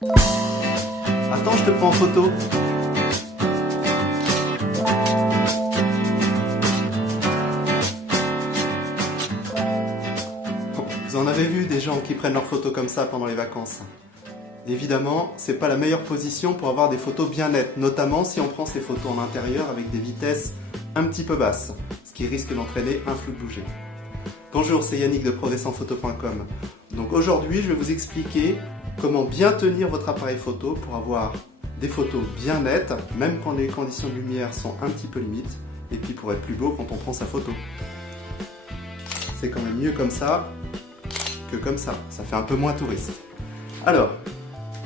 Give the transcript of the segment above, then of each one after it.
Attends, je te prends en photo. Vous en avez vu des gens qui prennent leurs photos comme ça pendant les vacances. Évidemment, c'est pas la meilleure position pour avoir des photos bien nettes, notamment si on prend ces photos en intérieur avec des vitesses un petit peu basses, ce qui risque d'entraîner un flou de bouger. Bonjour, c'est Yannick de progressenphoto.com. Donc aujourd'hui, je vais vous expliquer comment bien tenir votre appareil photo pour avoir des photos bien nettes, même quand les conditions de lumière sont un petit peu limites, et puis pour être plus beau quand on prend sa photo. C'est quand même mieux comme ça que comme ça fait un peu moins touriste. Alors,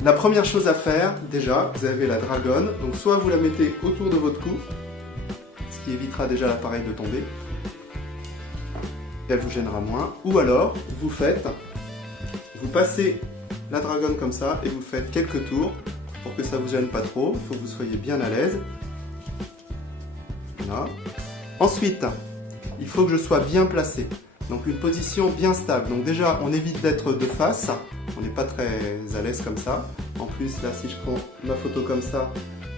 la première chose à faire, déjà, vous avez la dragonne, donc soit vous la mettez autour de votre cou, ce qui évitera déjà l'appareil de tomber, elle vous gênera moins, ou alors vous passez la dragonne comme ça et vous faites quelques tours pour que ça vous gêne pas trop, il faut que vous soyez bien à l'aise. Voilà. Ensuite, il faut que je sois bien placé. Donc une position bien stable. Donc déjà, on évite d'être de face. On n'est pas très à l'aise comme ça. En plus, là, si je prends ma photo comme ça,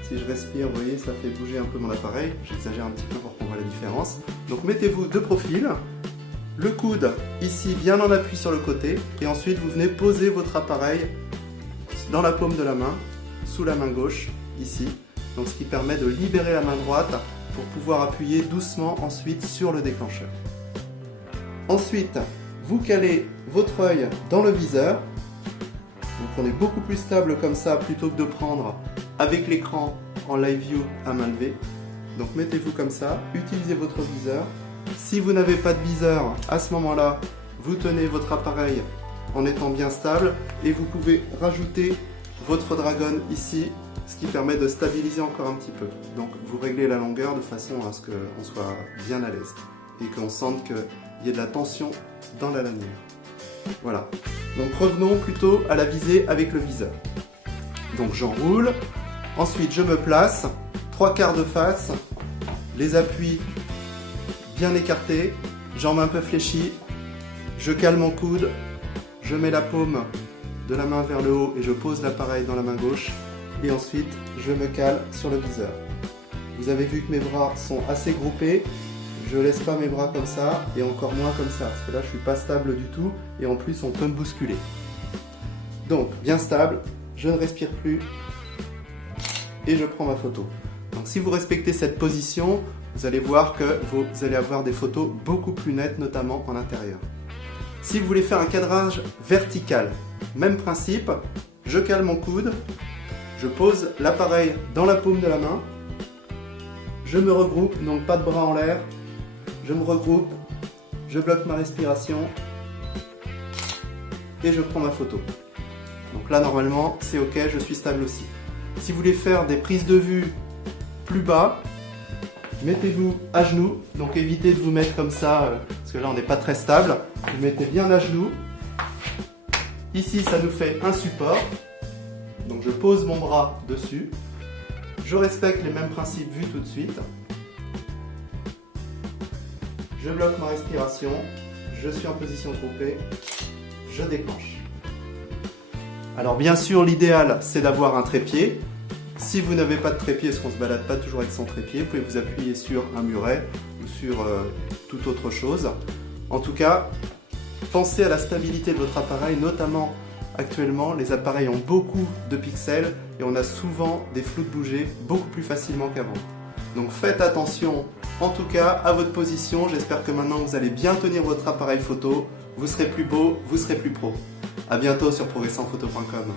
si je respire, vous voyez, ça fait bouger un peu mon appareil. J'exagère un petit peu pour qu'on voit la différence. Donc mettez-vous de profil. Le coude ici, bien en appui sur le côté. Et ensuite, vous venez poser votre appareil dans la paume de la main, sous la main gauche, ici. Donc ce qui permet de libérer la main droite pour pouvoir appuyer doucement ensuite sur le déclencheur. Ensuite, vous calez votre œil dans le viseur. Donc on est beaucoup plus stable comme ça plutôt que de prendre avec l'écran en live view à main levée. Donc mettez-vous comme ça, utilisez votre viseur. Si vous n'avez pas de viseur, à ce moment-là, vous tenez votre appareil en étant bien stable et vous pouvez rajouter votre dragonne ici, ce qui permet de stabiliser encore un petit peu. Donc vous réglez la longueur de façon à ce qu'on soit bien à l'aise et qu'on sente qu'il y ait de la tension dans la lanière. Voilà. Donc revenons plutôt à la visée avec le viseur. Donc j'enroule, ensuite je me place, 3/4 de face, les appuis bien écartés, jambes un peu fléchies, je cale mon coude, je mets la paume de la main vers le haut et je pose l'appareil dans la main gauche et ensuite je me cale sur le viseur. Vous avez vu que mes bras sont assez groupés, je laisse pas mes bras comme ça et encore moins comme ça parce que là je suis pas stable du tout et en plus on peut me bousculer. Donc bien stable, je ne respire plus et je prends ma photo. Donc si vous respectez cette position, vous allez voir que vous allez avoir des photos beaucoup plus nettes, notamment en intérieur. Si vous voulez faire un cadrage vertical, même principe, je cale mon coude, je pose l'appareil dans la paume de la main, je me regroupe, donc pas de bras en l'air, je me regroupe, je bloque ma respiration et je prends ma photo. Donc là normalement c'est ok, je suis stable aussi. Si vous voulez faire des prises de vue plus bas, mettez-vous à genoux, donc évitez de vous mettre comme ça, parce que là on n'est pas très stable. Vous mettez bien à genoux. Ici ça nous fait un support, donc je pose mon bras dessus. Je respecte les mêmes principes vus tout de suite. Je bloque ma respiration, je suis en position groupée, je déclenche. Alors bien sûr l'idéal c'est d'avoir un trépied. Si vous n'avez pas de trépied, parce qu'on ne se balade pas toujours avec son trépied, vous pouvez vous appuyer sur un muret ou sur toute autre chose. En tout cas, pensez à la stabilité de votre appareil, notamment actuellement, les appareils ont beaucoup de pixels et on a souvent des flous de bouger beaucoup plus facilement qu'avant. Donc faites attention, en tout cas, à votre position. J'espère que maintenant vous allez bien tenir votre appareil photo. Vous serez plus beau, vous serez plus pro. A bientôt sur progressenphoto.com.